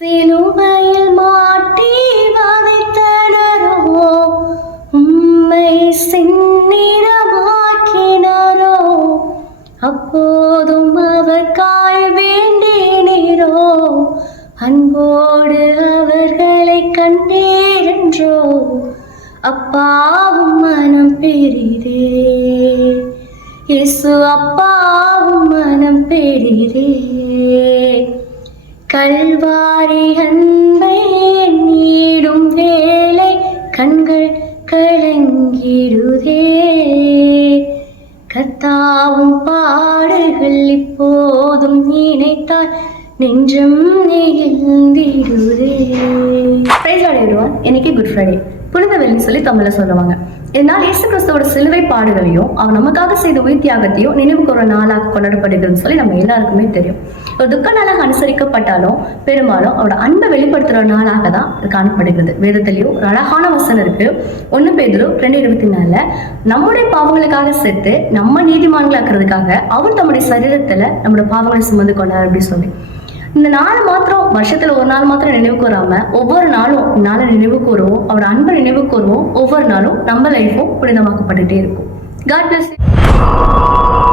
சிலுவையில் மாட்டி வதைத்தனரோ, உம்மை செந்நிறமாக்கினாரோ, அப்போதும் அவர்காய் வேண்டினீரோ, அன்போடு அவர்களை கண்டீரென்றோ, அப்பாவும் மனம் பெரிதே, இயேசு அப்பாவும் மனம் பெரிதே. கல்வாரி அன்பை நீடும் வேலை கண்கள் கலங்கிடுதே, கர்த்தாவும் பாடுகள் இப்போதும் நினைத்தால் நெஞ்சம் நெகிழ்ந்திடுதே. Praise lord everyone. இன்னைக்கு குட் ஃப்ரைடே, புனித வெள்ளி சொல்லி தமிழ்ல சொல்லுவாங்க. இதனால் இயேசு கிறிஸ்துவோட சிலுவை பாடுகளையும் அவர் நமக்காக செய்த உயிர் தியாகத்தையும் நினைவுக்கு ஒரு நாளாக கொண்டாடப்படுகிறதுன்னு சொல்லி நம்ம எல்லாருக்குமே தெரியும். ஒரு துக்க நாளாக அனுசரிக்கப்பட்டாலும் பெரும்பாலும் அவரோட அன்பை வெளிப்படுத்துற நாளாக தான் காணப்படுகிறது. வேதத்திலையும் ஒரு அழகான வசனம் இருக்கு. 1 பேதுரு 2:24, நம்முடைய பாவங்களுக்காக செத்து நம்ம நீதிமான்களாக்குறதுக்காக அவர் தம்முடைய சரீரத்துல நம்முடைய பாவங்களை சுமந்து கொண்டார் அப்படின்னு சொல்லி. இந்த நாள் மாத்திரம், வருஷத்துல ஒரு நாள் மாத்திரம் நினைவு கூறாம ஒவ்வொரு நாளும் நாளை நினைவு கூறுவோம், அவரோட அன்பை நினைவு கூறுவோம். ஒவ்வொரு நாளும் நம்ம லைஃபும் புனிதமாக்கப்பட்டுட்டே இருக்கும். God bless you.